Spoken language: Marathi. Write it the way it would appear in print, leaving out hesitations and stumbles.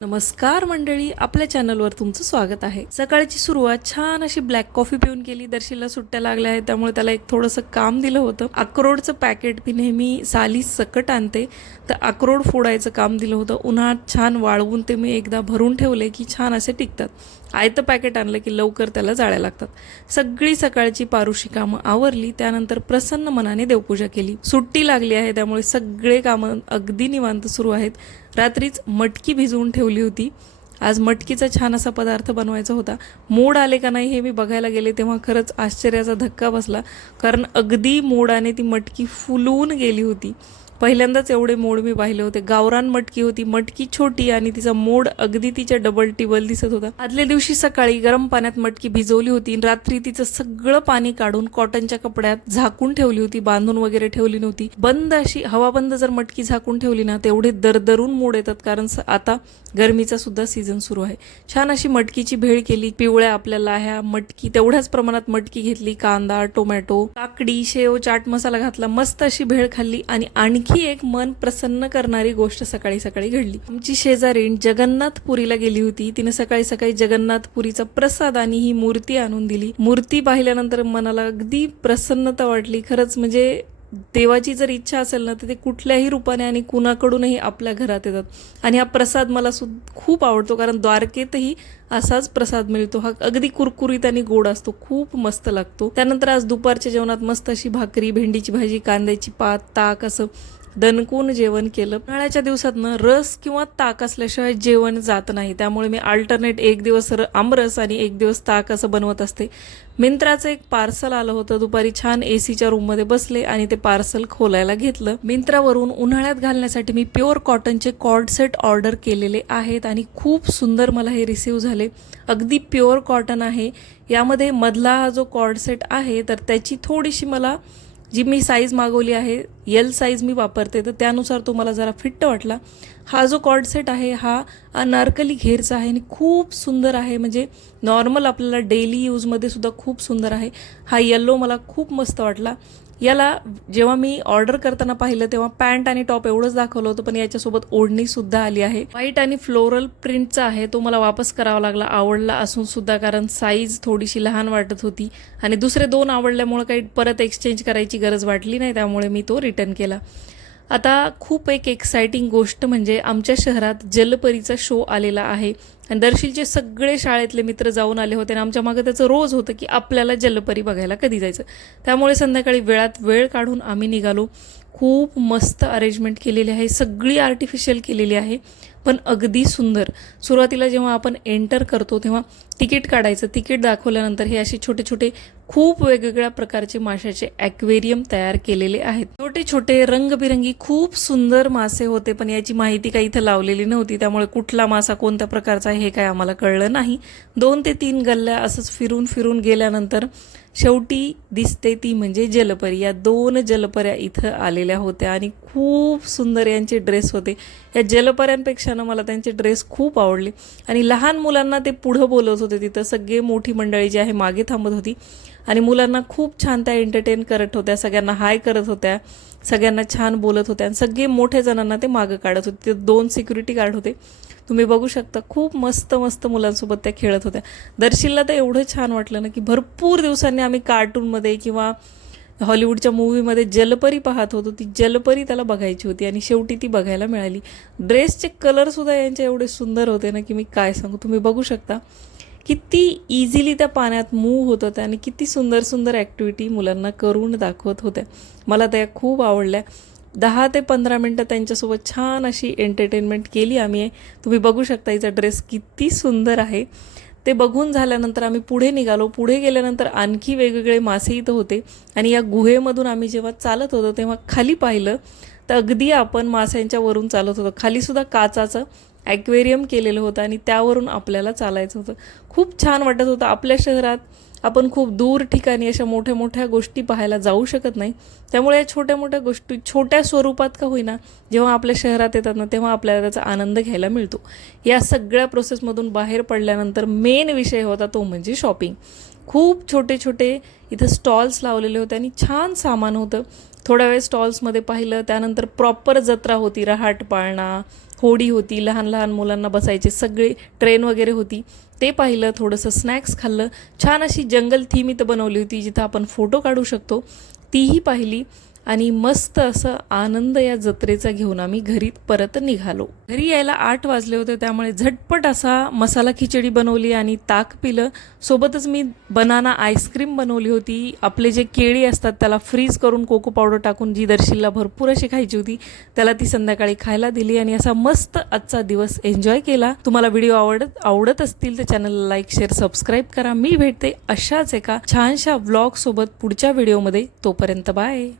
नमस्कार मंडळी, आपल्या चॅनलवर तुमचं स्वागत आहे. सकाळची सुरुवात छान अशी ब्लॅक कॉफी पिऊन केली. दर्शीला सुट्ट्या लागल्या आहेत त्यामुळे त्याला एक थोडंसं काम दिलं होतं. अक्रोडचं पॅकेट मी नेहमी साली सकट आणते, तर अक्रोड फोडायचं काम दिलं होतं. उन्हात छान वाळवून ते मी एकदा भरून ठेवले की छान असे टिकतात. आयतं पॅकेट आणलं की लवकर त्याला जाळ्या लागतात. सगळी सकाळची पारुशी कामं आवरली, त्यानंतर प्रसन्न मनाने देवपूजा केली. सुट्टी लागली आहे त्यामुळे सगळे कामं अगदी निवांत सुरू आहेत. रात्रीच मटकी भिजवून ठेवली होती. आज मटकीचा छान असा पदार्थ बनवायचा होता. मोड आले का नाही हे मी बघायला गेले तेव्हा खरंच आश्चर्याचा धक्का बसला, कारण अगदी मोडाने ती मटकी फुलून गेली होती. पहिल्यांदाच एवढे मोड मी पाहिले होते. गावरान मटकी होती, मटकी छोटी आणि तिचा मोड अगदी तिच्या डबल टिबल दिसत होता. आदल्या दिवशी सकाळी गरम पाण्यात मटकी भिजवली होती. रात्री तिचं सगळं पाणी काढून कॉटनच्या कपड्यात झाकून ठेवली होती, बांधून वगैरे ठेवली नव्हती. बंद अशी हवाबंद जर मटकी झाकून ठेवली ना तेवढे दरदरून मोड येतात, कारण आता गरमीचा सुद्धा सीझन सुरू आहे. छान अशी मटकीची भेळ केली. पिवळ्या आपल्या लाह्या मटकी, तेवढ्याच प्रमाणात मटकी घेतली. कांदा, टोमॅटो, काकडी, शेव, चाट मसाला घातला. मस्त अशी भेळ खाल्ली. आणि आणखी एक मन प्रसन्न करणारी गोष्ट सकाळी सकाळी घडली. आमची शेजारीण जगन्नाथपुरीला गेली होती. तिने सकाळी सकाळी जगन्नाथपुरीचा प्रसाद आणि ही मूर्ती आणून दिली. मूर्ती पाहिल्यानंतर मनाला अगदी प्रसन्नता वाटली. खरंच म्हणजे देवाची जर इच्छा असेल ना तर ते कुठल्याही रूपाने आणि कुणाकडूनही आपल्या घरात येतात. आणि हा प्रसाद मला खूप आवडतो, कारण द्वारकेतही असाच प्रसाद मिळतो. हा अगदी कुरकुरीत आणि गोड असतो, खूप मस्त लागतो. त्यानंतर आज दुपारच्या जेवणात मस्त अशी भाकरी, भेंडीची भाजी, कांद्याची पात, ताक असं दणकून जेवण केलं. उन्हाळ्याच्या दिवसातनं रस किंवा ताक असल्याशिवाय जेवण जात नाही, त्यामुळे मी अल्टरनेट एक दिवस आमरस आणि एक दिवस ताक असं बनवत असते. मिंत्राचं एक पार्सल आलं होतं. दुपारी छान एसीच्या रूममध्ये बसले आणि ते पार्सल खोलायला घेतलं. मिंत्रावरून उन्हाळ्यात घालण्यासाठी मी प्युअर कॉटनचे कॉर्ड सेट ऑर्डर केलेले आहेत आणि खूप सुंदर मला हे रिसीव झाले. अगदी प्युअर कॉटन आहे. यामध्ये मधला हा जो कॉर्ड सेट आहे तर त्याची थोडीशी मला जी मी साईज मागवली आहे, एल साईज मी वापरते, तर त्यानुसार तो मला जरा फिट्ट वाटला. हा जो कॉर्ड सेट आहे हा अनारकली घेरचा आहे आणि खूप सुंदर आहे. म्हणजे नॉर्मल आपल्याला डेली यूजमध्ये सुद्धा खूप सुंदर आहे. हा येल्लो मला खूप मस्त वाटला. याला जेव्हा मी ऑर्डर करताना पाहिलं तेव्हा पॅन्ट आणि टॉप एवढंच दाखवलं होतं, पण याच्यासोबत ओढणी सुद्धा आली आहे. व्हाईट आणि फ्लोरल प्रिंटचा आहे. तो मला वापस करावा लागला, आवडला असून सुद्धा, कारण साईज थोडीशी लहान वाटत होती आणि दुसरे दोन आवडल्यामुळे काही परत एक्सचेंज करायची गरज वाटली नाही, त्यामुळे मी तो रिटर्न केला. आता खूप एक एक्साइटिंग गोष्ट म्हणजे आमच्या शहरात जलपरीचा शो आलेला आहे आणि दर्शीलचे सगळे शाळेतले मित्र जाऊन आले होते आणि आमच्या मागे त्याचं रोज होतं की आपल्याला जलपरी बघायला कधी जायचं. त्यामुळे संध्याकाळी वेळात वेळ काढून आम्ही निघालो. खूप मस्त अरेंजमेंट केलेली आहे, सगळी आर्टिफिशियल केलेली आहे, पण अगदी सुंदर. सुरुवातीला जेव्हा आपण एंटर करतो तेव्हा तिकीट काढायचं. तिकीट दाखवल्यानंतर हे असे छोटे छोटे खूप वेगवेगळ्या प्रकारचे माशाचे ॲक्वेरियम तयार केलेले आहेत. छोटे छोटे रंगबिरंगी खूप सुंदर मासे होते, पण याची माहिती काही इथं लावलेली नव्हती, त्यामुळे कुठला मासा कोणत्या प्रकारचा आहे हे काय आम्हाला कळलं नाही. 2 ते 3 गल्ल्या असंच फिरून फिरून गेल्यानंतर शेवटी दिसते ती म्हणजे जलपरी. या 2 जलपऱ्या इथं आलेल्या होत्या आणि खूप सुंदर यांचे ड्रेस होते. या जलपऱ्यांपेक्षा ना मला त्यांचे ड्रेस खूप आवडले आणि लहान मुलांना ते पुढं बोलत होते. तिथं सगळे मोठी मंडळी जी आहे मागे थांबत होती आणि मुलांना खूप छान त्या एंटरटेन करत होत्या, सगळ्यांना हाय करत होत्या, सगळ्यांना छान बोलत होत्या आणि सगळे मोठे जणांना ते मागं काढत होते. ते 2 सिक्युरिटी गार्ड होते, तुम्ही बघू शकता. खूप मस्त मस्त मुलांसोबत त्या खेळत होत्या. दर्शीलला तर एवढं छान वाटलं ना की भरपूर दिवसांनी आम्ही कार्टूनमध्ये किंवा हॉलिवूडच्या मूवीमध्ये जलपरी पाहत होतो, ती जलपरी त्याला बघायची होती आणि शेवटी ती बघायला मिळाली. ड्रेसचे कलरसुद्धा यांचे एवढे सुंदर होते ना की मी काय सांगू. तुम्ही बघू शकता किती इझिली त्या पाण्यात मूव्ह होत होत्या आणि किती सुंदर सुंदर ॲक्टिव्हिटी मुलांना करून दाखवत होत्या. मला त्या खूप आवडल्या. 10 ते 15 मिनटं त्यांच्यासोबत छान अशी एंटरटेनमेंट केली आम्ही. तुम्ही बघू शकता हिचा ड्रेस किती सुंदर आहे. ते बघून झाल्यानंतर आम्ही पुढे निघालो. पुढे गेल्यानंतर आणखी वेगवेगळे मासे इथं होते आणि या गुहेमधून आम्ही जेव्हा चालत होतो तेव्हा खाली पाहिलं तर अगदी आपण माशांच्या वरून चालत होतो. खालीसुद्धा काचाचं ॲक्वेरियम केलेलं होतं आणि त्यावरून आपल्याला चालायचं होतं. खूप छान वाटत होतं. आपल्या शहरात आपण खूप दूर ठिकाणी अशा मोठ्या मोठ्या गोष्टी पाहायला जाऊ शकत नाही, त्यामुळे या छोट्या मोठ्या गोष्टी छोट्या स्वरूपात का होईना जेव्हा आपल्या शहरात येतात ना तेव्हा आपल्याला त्याचा आनंद घ्यायला मिळतो. या सगळ्या प्रोसेसमधून बाहेर पडल्यानंतर मेन विषय होता तो म्हणजे शॉपिंग. खूप छोटे छोटे इथं स्टॉल्स लावलेले होते आणि छान सामान होतं. थोड्या वेळ स्टॉल्समध्ये पाहिलं, त्यानंतर प्रॉपर जत्रा होती. रहाट पाळणा, होडी होती, लहान लहान मुलांना बसायचे सगळे, ट्रेन वगैरे होती, ते पाहिलं. थोडंसं स्नॅक्स खाल्लं. छान अशी जंगल थीम इथं बनवली होती जिथं आपण फोटो काढू शकतो, तीही पाहिली. आणि मस्त असं आनंद या जत्रेचा घेऊन आम्ही घरी परत निघालो. घरी यायला 8 वाजले होते, त्यामुळे झटपट असा मसाला खिचडी बनवली आणि ताक पिलं. सोबतच मी बनाना आईस्क्रीम बनवली होती. आपले जे केळी असतात त्याला फ्रीज करून कोको पावडर टाकून जी दर्शीलला भरपूर अशी खायची होती, त्याला ती संध्याकाळी खायला दिली आणि असा मस्त आजचा दिवस एन्जॉय केला. तुम्हाला व्हिडिओ आवडत असतील तर चॅनलला लाईक, शेअर, सबस्क्राईब करा. मी भेटते अशाच एका छानशा व्लॉग सोबत पुढच्या व्हिडिओमध्ये. तोपर्यंत बाय.